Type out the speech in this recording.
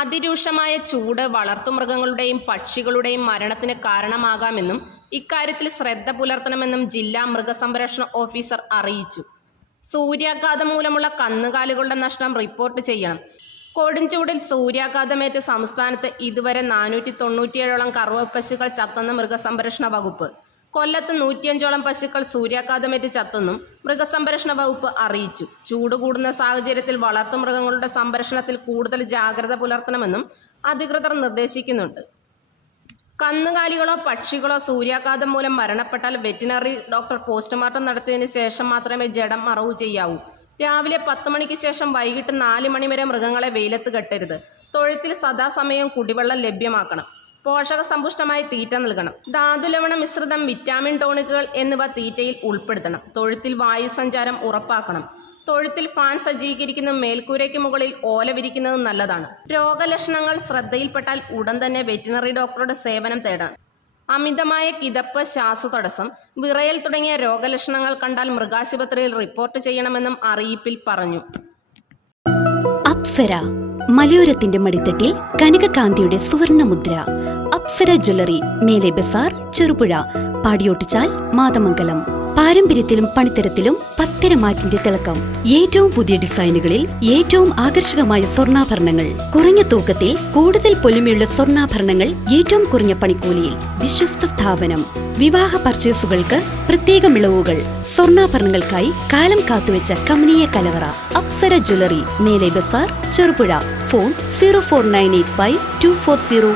അതിരൂക്ഷമായ ചൂട് വളർത്തുമൃഗങ്ങളുടെയും പക്ഷികളുടെയും മരണത്തിന് കാരണമാകാമെന്നും ഇക്കാര്യത്തിൽ ശ്രദ്ധ പുലർത്തണമെന്നും ജില്ലാ മൃഗസംരക്ഷണ ഓഫീസർ അറിയിച്ചു. സൂര്യാഘാതം മൂലമുള്ള കന്നുകാലികളുടെ നഷ്ടം റിപ്പോർട്ട് ചെയ്യണം. കൊടുംചൂടിൽ സൂര്യാഘാതമേറ്റ് സംസ്ഥാനത്ത് ഇതുവരെ 497ഓളം കറവ പശുക്കൾ ചത്തെന്ന് മൃഗസംരക്ഷണ വകുപ്പ്. കൊല്ലത്ത് 105ഓളം പശുക്കൾ സൂര്യാഘാതമേറ്റ് ചത്തെന്നും മൃഗസംരക്ഷണ വകുപ്പ് അറിയിച്ചു. ചൂട് കൂടുന്ന സാഹചര്യത്തിൽ വളർത്തുമൃഗങ്ങളുടെ സംരക്ഷണത്തിൽ കൂടുതൽ ജാഗ്രത പുലർത്തണമെന്നും അധികൃതർ നിർദ്ദേശിക്കുന്നുണ്ട്. കന്നുകാലികളോ പക്ഷികളോ സൂര്യാഘാതം മൂലം മരണപ്പെട്ടാൽ വെറ്റിനറി ഡോക്ടർ പോസ്റ്റ്മോർട്ടം നടത്തിയതിന് ശേഷം മാത്രമേ ജഡം മറവു ചെയ്യാവൂ. രാവിലെ 10 മണിക്ക് ശേഷം വൈകിട്ട് 4 മണി വരെ മൃഗങ്ങളെ വെയിലത്ത് കെട്ടരുത്. തൊഴുത്തിൽ സദാസമയം കുടിവെള്ളം ലഭ്യമാക്കണം. പോഷക സമ്പുഷ്ടമായി തീറ്റ നൽകണം. ധാതുലവണ മിശ്രിതം, വിറ്റാമിൻ ടോണിക്കുകൾ എന്നിവ തീറ്റയിൽ ഉൾപ്പെടുത്തണം. തൊഴുത്തിൽ വായുസഞ്ചാരം ഉറപ്പാക്കണം. തൊഴുത്തിൽ ഫാൻ സജ്ജീകരിക്കുന്ന മേൽക്കൂരയ്ക്ക് മുകളിൽ ഓല വിരിക്കുന്നത് നല്ലതാണ്. രോഗലക്ഷണങ്ങൾ ശ്രദ്ധയിൽപ്പെട്ടാൽ ഉടൻ തന്നെ വെറ്റിനറി ഡോക്ടറുടെ സേവനം തേടണം. അമിതമായ കിതപ്പ്, ശ്വാസതടസ്സം, വിറയൽ തുടങ്ങിയ രോഗലക്ഷണങ്ങൾ കണ്ടാൽ മൃഗാശുപത്രിയിൽ റിപ്പോർട്ട് ചെയ്യണമെന്നും അറിയിപ്പിൽ പറഞ്ഞു. അപ്സര മലയോരത്തിന്റെ മടിത്തട്ടിൽ കനകകാന്തിയുടെ സുവർണമുദ്ര. അപ്സര ജ്വല്ലറി, മേലെ ബസാർ, ചെറുപുഴ, പാടിയോട്ടുചാൽ, മാതമംഗലം. പാരമ്പര്യത്തിലും പണിത്തരത്തിലും പത്തരമാറ്റിന്റെ തിളക്കം. ഏറ്റവും പുതിയ ഡിസൈനുകളിൽ ഏറ്റവും ആകർഷകമായ സ്വർണ്ണാഭരണങ്ങൾ. കുറഞ്ഞ തൂക്കത്തിൽ കൂടുതൽ പൊലിമയുള്ള സ്വർണ്ണാഭരണങ്ങൾ ഏറ്റവും കുറഞ്ഞ പണിക്കൂലിയിൽ. വിശ്വസ്ത സ്ഥാപനം. വിവാഹ പർച്ചേസുകൾക്ക് പ്രത്യേക ഇളവുകൾ. സ്വർണ്ണാഭരണങ്ങൾക്കായി കാലം കാത്തുവെച്ച കമനീയ കലവറ. അപ്സര ജ്വല്ലറി, മേലെ ബസാർ, ചെറുപുഴ. ഫോൺ 04985 240